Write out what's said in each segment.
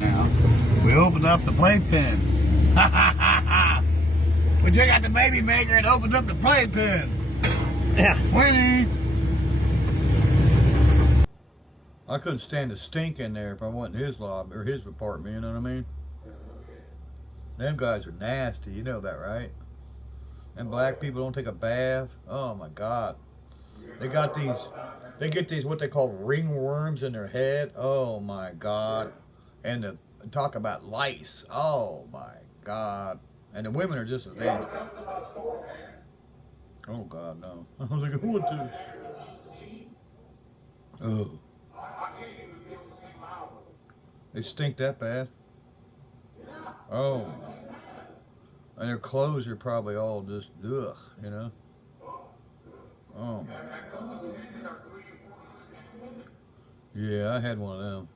Now, we opened up the playpen. We took out the baby maker and opened up the playpen. Yeah. Winnie! I couldn't stand the stink in there if I went in his lobby or his apartment, you know what I mean? Them guys are nasty, you know that, right? And black people don't take a bath. Oh my God. They get these what they call ringworms in their head. Oh my God. And talk about lice. Oh my God. And the women are just as dangerous. Oh God, no. I don't think I want to. Oh. They stink that bad. Oh. And their clothes are probably all just ugh, you know. Oh my God. Yeah, I had one of them.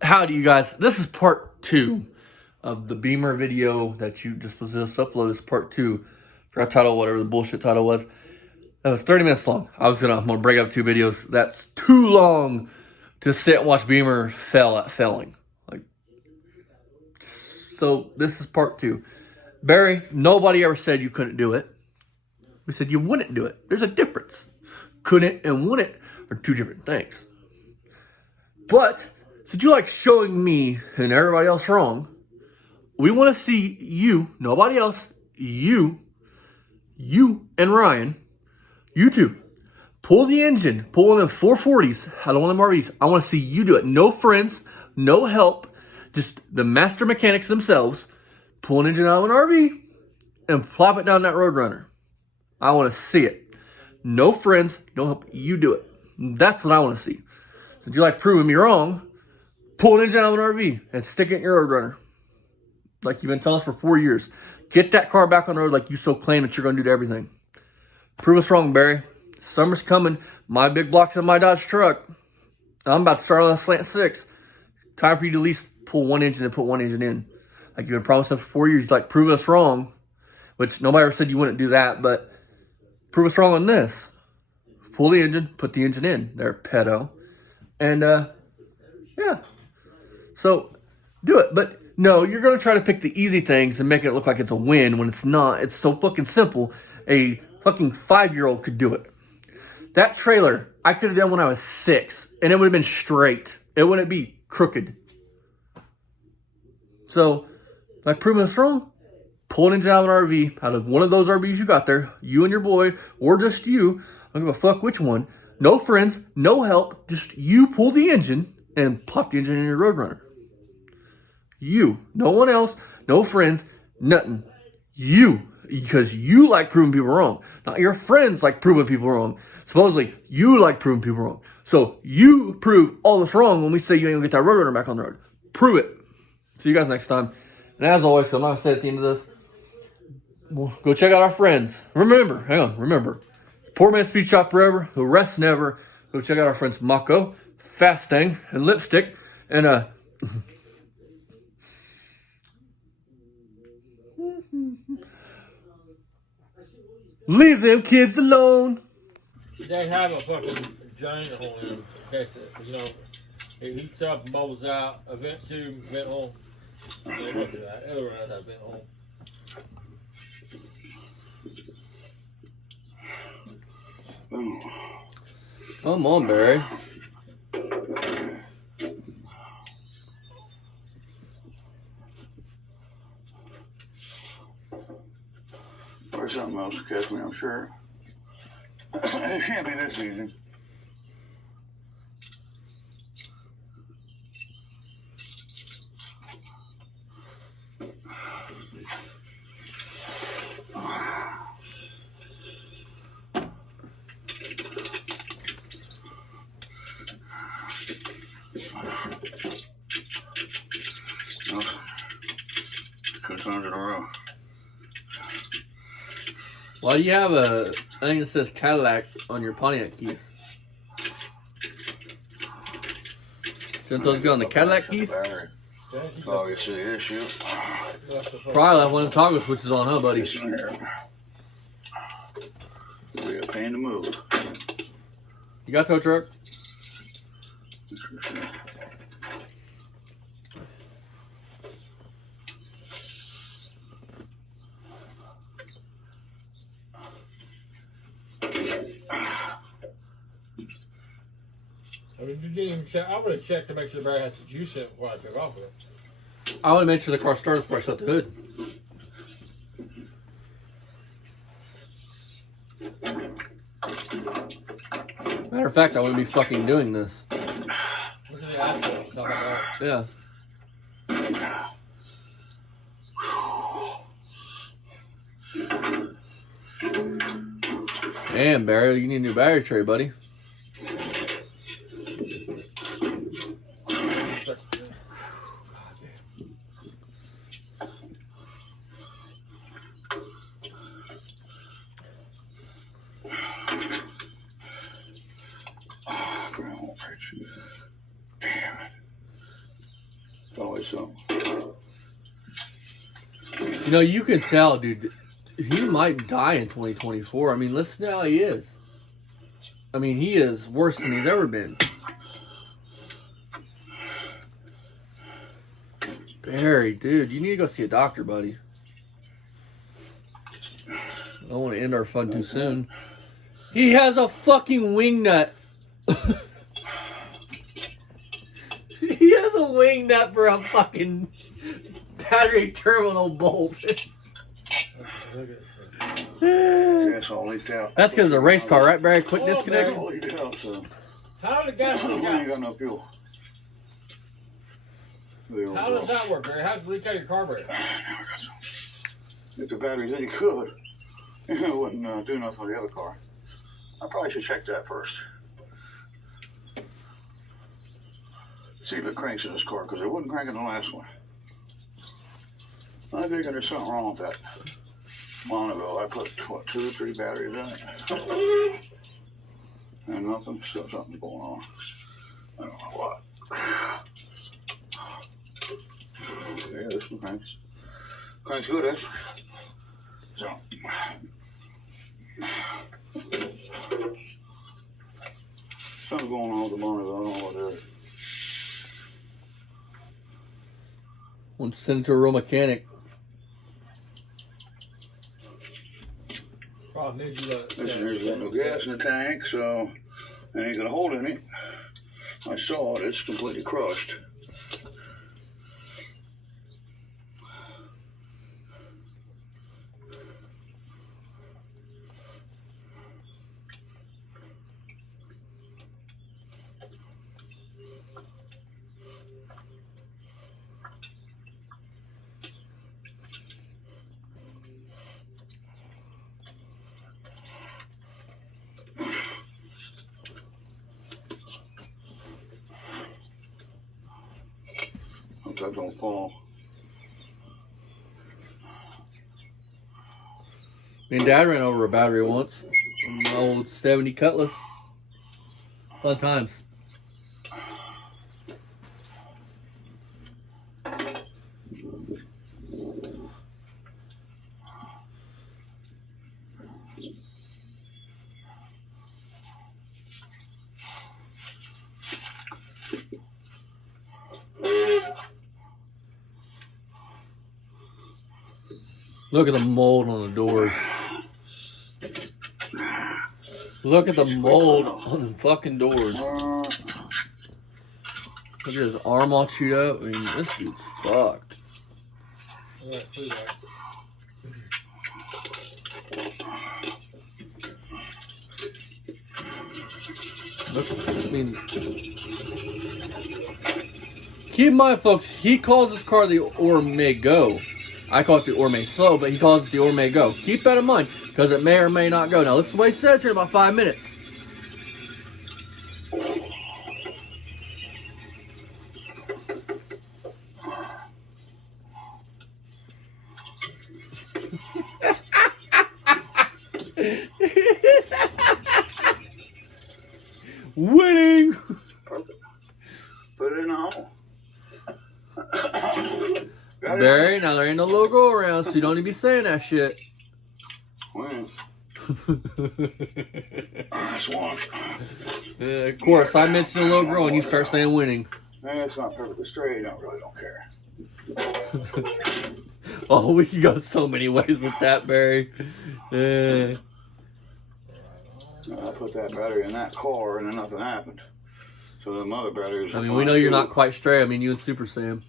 Howdy, you guys. This is part 2 of the Beamer video that you just uploaded. It's part 2. Forgot title, whatever the bullshit title was. That was 30 minutes long. I'm gonna break up 2 videos. That's too long to sit and watch Beamer fail at failing. Like, so this is part 2. Barry, nobody ever said you couldn't do it. We said you wouldn't do it. There's a difference. Couldn't and wouldn't are 2 different things. But since you like showing me and everybody else wrong, we want to see you, nobody else, you and Ryan, you two, pull the engine, pull one of them 440s out of one of them RVs. I want to see you do it. No friends, no help, just the master mechanics themselves, pull an engine out of an RV and plop it down that Roadrunner. I want to see it. No friends, no help, you do it. That's what I want to see. Since you like proving me wrong, pull an engine out of an RV and stick it in your Roadrunner. Like you've been telling us for 4 years. Get that car back on the road like you so claim that you're going to do to everything. Prove us wrong, Barry. Summer's coming. My big block's in my Dodge truck. I'm about to start on a Slant 6. Time for you to at least pull one engine and put one engine in. Like you've been promising for 4 years. Like, prove us wrong. Which nobody ever said you wouldn't do that, but prove us wrong on this. Pull the engine, put the engine in. There, pedo. And, yeah. So, do it. But, no, you're going to try to pick the easy things and make it look like it's a win when it's not. It's so fucking simple. A fucking 5-year-old could do it. That trailer, I could have done when I was 6, and it would have been straight. It wouldn't be crooked. So, like, proving us wrong, pull an engine out of an RV, out of one of those RVs you got there, you and your boy, or just you. I don't give a fuck which one. No friends, no help, just you pull the engine and plop the engine in your Roadrunner. You. No one else, no friends, nothing. You. Because you like proving people wrong. Not your friends like proving people wrong. Supposedly, you like proving people wrong. So, you prove all this wrong when we say you ain't gonna get that Roadrunner back on the road. Prove it. See you guys next time. And as always, I'm not gonna say at the end of this, well, go check out our friends. Remember. Poor man's speed shop forever, who rests never. Go check out our friends Mako, Fastang, and Lipstick. And, leave them kids alone. They have a fucking giant hole in them. That's it. You know, it heats up and bubbles out. A vent tube, vent hole. Yeah, look at that. Everyone has that vent hole. Come on, Barry. Or something else to catch me, I'm sure. It can't be this easy. Nope. 2 times in a row. Why do you have a thing that says Cadillac on your Pontiac keys? Shouldn't those be on the Cadillac keys? Oh, you see the issue? Probably that one of the toggle switches on, huh, buddy? This one here. It'll be a pain to move. You got tow truck? I mean, you didn't even check. I would have checked to make sure the battery has the juice in it before I took off with it. I would have made sure the car started before I shut the hood. Matter of fact, I wouldn't be fucking doing this. Look at the asphalt. Talking about. Yeah. Damn, Barry, you need a new battery tray, buddy. Damn it. It's always something. You know, you can tell, dude, he might die in 2024. I mean, listen to how he is. I mean, he is worse than he's ever been. Barry, dude, you need to go see a doctor, buddy. I don't want to end our fun too soon. He has a fucking wing nut. He has a wing nut for a fucking battery terminal bolt. Gas all leaked out. That's because it's a race car, right, Barry? Quick Oh, disconnect. All leaked out, so. How did the gas leak I ain't out? got no fuel. How does that work, Barry? How does it leak out of your carburetor? If the battery's any good, it wouldn't do nothing with the other car. I probably should check that first. See if it cranks in this car, because it wouldn't crank in the last one. I think there's something wrong with that Monoville. I put, what, 2 or 3 batteries in it? And nothing, still something going on. I don't know what. Yeah, this one cranks. Cranks good, actually. So. Something's going on with the Monoville. I don't know what it is. We'll send it to a real mechanic. Problem is, you got Listen, there's got no gas in the tank, so it ain't got a hole in it. I saw it, it's completely crushed. Hope that don't fall. Me and Dad ran over a battery once. My old 70 Cutlass. Fun times. Look at the mold on the doors. Look at the mold on the fucking doors. Look at his arm all chewed up. I mean, this dude's fucked. Look, I mean, keep in mind, folks, he calls this car the Ormego. I call it the Orme Slow, but he calls it the Orme Go. Keep that in mind, because it may or may not go. Now, this is what he says here in about 5 minutes. Winning! Perfect. Put it in the hole. Battery? Barry, now there ain't no logo around, so you don't need to be saying that shit. Well, that's one. Of course, I mention the logo and you start saying winning. It's not perfectly straight. I really don't care. Oh, we can go so many ways with that, Barry. I put that battery in that car and then nothing happened. So the other batteries. I mean, we know you're not quite straight. I mean, you and Super Sam.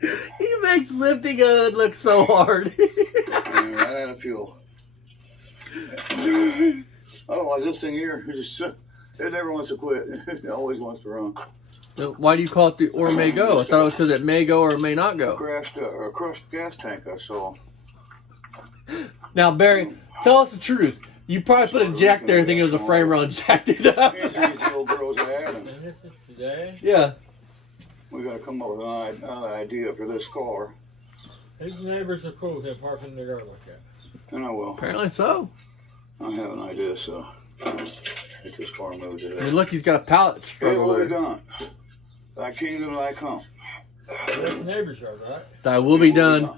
He makes lifting good look so hard. Right out of fuel. Otherwise, this thing here, it never wants to quit. It always wants to run. Why do you call it the or may go? I thought it was because it may go or may not go. A crushed gas tank I saw. Now, Barry, tell us the truth. You probably put a jack there thinking it was a frame rail and jacked it up. These are these old girls I had. And this is today? Yeah. We got to come up with another idea for this car. These neighbors are cool with him parking in their yard like that. And I will. Apparently so. I have an idea, so get this car moved I mean, today. look, he's got a pallet It struggle will be there. done. Thy kingdom, thy come. That's the neighbor's yard, right? That will be done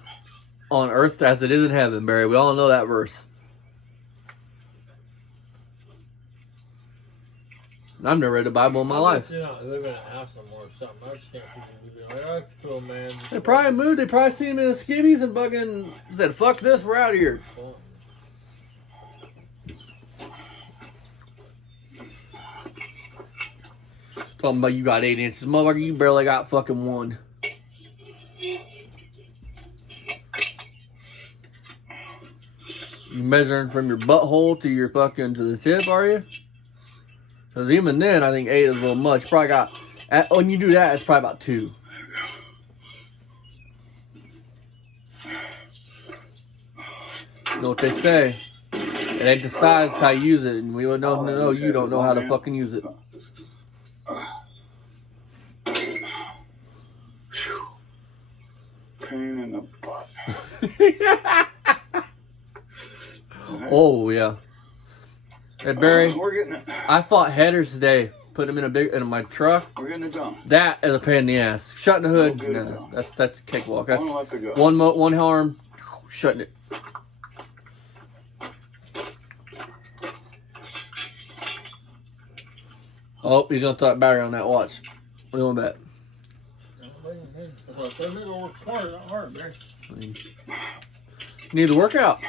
on earth as it is in heaven, Barry. We all know that verse. I've never read the Bible in my life. You're not living in a house no more or something. I just can't see them being like, oh, that's cool, man. They probably moved. They probably seen him in the skivvies and fucking said, fuck this, we're out of here. Fun. Talking about you got 8 inches. Motherfucker, you barely got fucking 1. You measuring from your butthole to your fucking, to the tip, are you? Because even then, I think 8 is a little much. Probably got, when you do that, it's probably about 2. You know what they say? It ain't the size, it's how you use it. And we would know, no, you don't know how to fucking use it. Pain in the butt. Oh, yeah. Hey, Barry, We're getting it. I fought headers today. Put them in my truck. We're getting it done. That is a pain in the ass. Shutting the hood, Oh, good. no, that's a cakewalk. I That's don't like to go. one arm, shutting it. Oh, he's gonna throw that battery on that watch. What do you want to bet? That's what I said. Maybe I'll work hard, not hard, man. I mean, you need to work out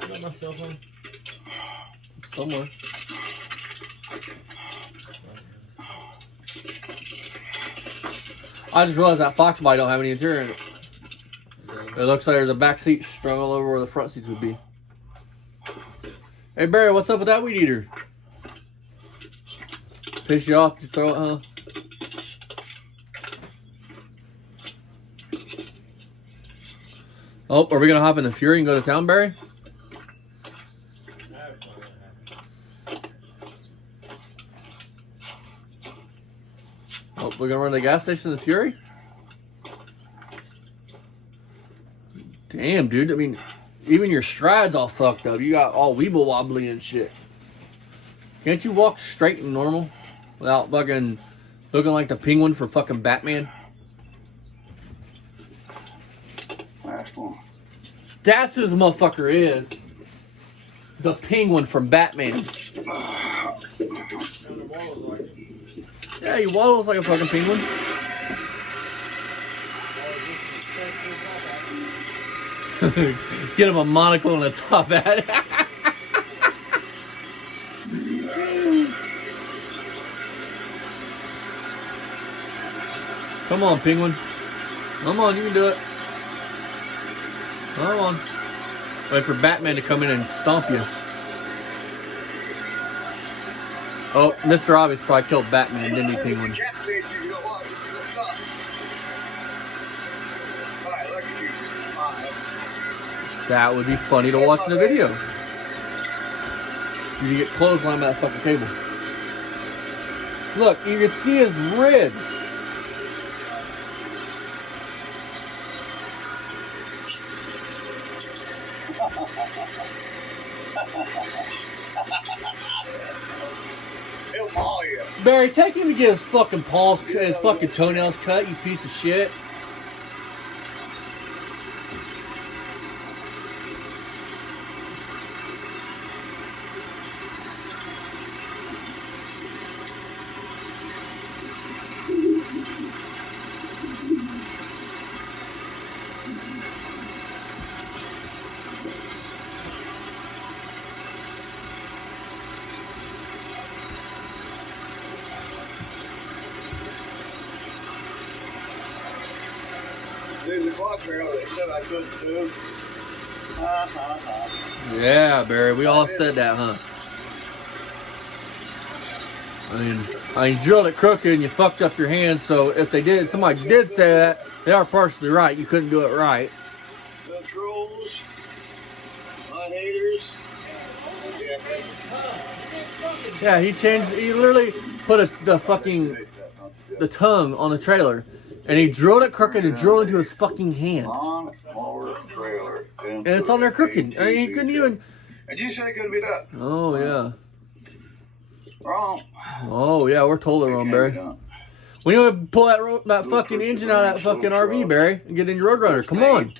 I got my cell phone. somewhere. I just realized that Fox body don't have any interior in it. It looks like there's a back seat strung all over where the front seats would be. Hey Barry, what's up with that weed eater? Piss you off? You throw it, huh? Oh, are we gonna hop in the Fury and go to town, Barry? Oh, we're gonna run to the gas station in the Fury? Damn, dude. I mean, even your stride's all fucked up. You got all weeble wobbly and shit. Can't you walk straight and normal without fucking looking like the penguin from fucking Batman? Last one. That's who this motherfucker is. The penguin from Batman. Yeah, he waddles like a fucking penguin. Get him a monocle and a top hat. Come on, penguin. Come on, you can do it. Come on. Wait for Batman to come in and stomp you. Oh, Mr. Obvious probably killed Batman, didn't he, penguin? That would be funny to watch in the video. You get clotheslined by that fucking table. Look, you can see his ribs. He'll maul you. Barry, take him to get his fucking paws, his fucking toenails cut, you piece of shit. There's a quad trailer they said I couldn't do. Yeah, Barry, we all said that, huh? I mean, drilled it crooked and you fucked up your hand, so if somebody did say that, they are partially right. You couldn't do it right. The trolls, my haters. Yeah, he literally put the tongue on the trailer, and he drilled it crooked and drilled into his fucking hand. On mower trailer. And it's on there crooked. I mean, he couldn't even. And you said it couldn't be done. Oh, yeah. Wrong. Oh, yeah, we're totally wrong, Barry. We need to pull that fucking engine out of that fucking RV, Barry, and get in your Roadrunner. Come on.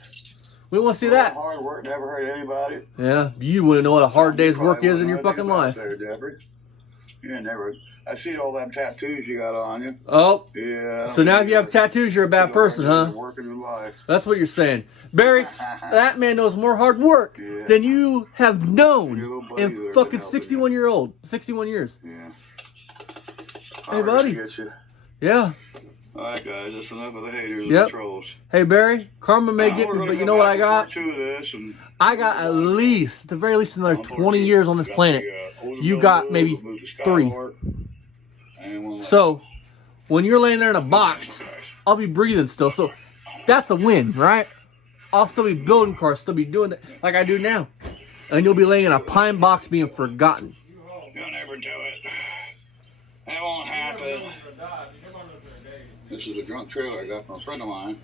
We want to see that. Hard work never hurt anybody. Yeah, you wouldn't know what a hard day's work is in your fucking life. You never. I see all them tattoos you got on you. Oh. Yeah. So now if you have tattoos, you're a bad person, huh? Working your life. That's what you're saying. Barry, that man knows more hard work than you have known in fucking 61 years. Yeah. Hey, buddy. Yeah. All right, guys. That's enough of the haters and Yep. the trolls. Hey, Barry, karma may get me, but you know what I got? Two of this and I got at least, at the very least, another 20 years on this planet. You got maybe 3. So, when you're laying there in a box, I'll be breathing still. So, that's a win, right? I'll still be building cars, still be doing that like I do now. And you'll be laying in a pine box being forgotten. You'll never do it. That won't happen. This is a junk trailer I got from a friend of mine.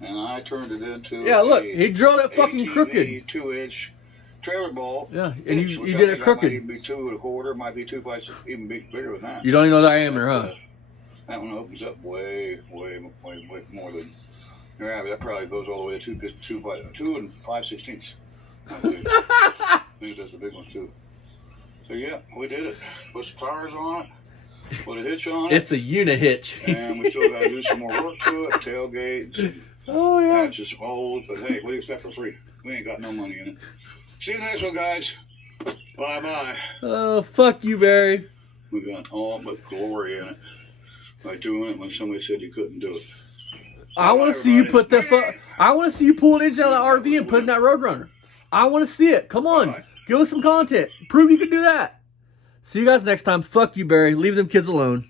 And I turned it into Yeah, look, he drilled it fucking crooked. 2-inch trailer bolt. Yeah, and you did it crooked. Might even be 2 1/4, might be 2 by even bigger than that. You don't even know the diameter, huh? That one opens up way more than. Yeah, that probably goes all the way to 2 and 5/16. I believe. I think that's the big one too. So yeah, we did it. Put some tires on it. Put a hitch on it. It's a unit hitch. And we still got to do some more work to it. Tailgates. Oh, yeah. Patches some holes. But hey, what do you expect for free? We ain't got no money in it. See you next one, guys. Bye-bye. Oh, fuck you, Barry. We got all but glory in it by doing it when somebody said you couldn't do it. I want to see you put that. I want to see you pull an engine out of the RV and put it in that Roadrunner. I want to see it. Come on, give us some content. Prove you can do that. See you guys next time. Fuck you, Barry. Leave them kids alone.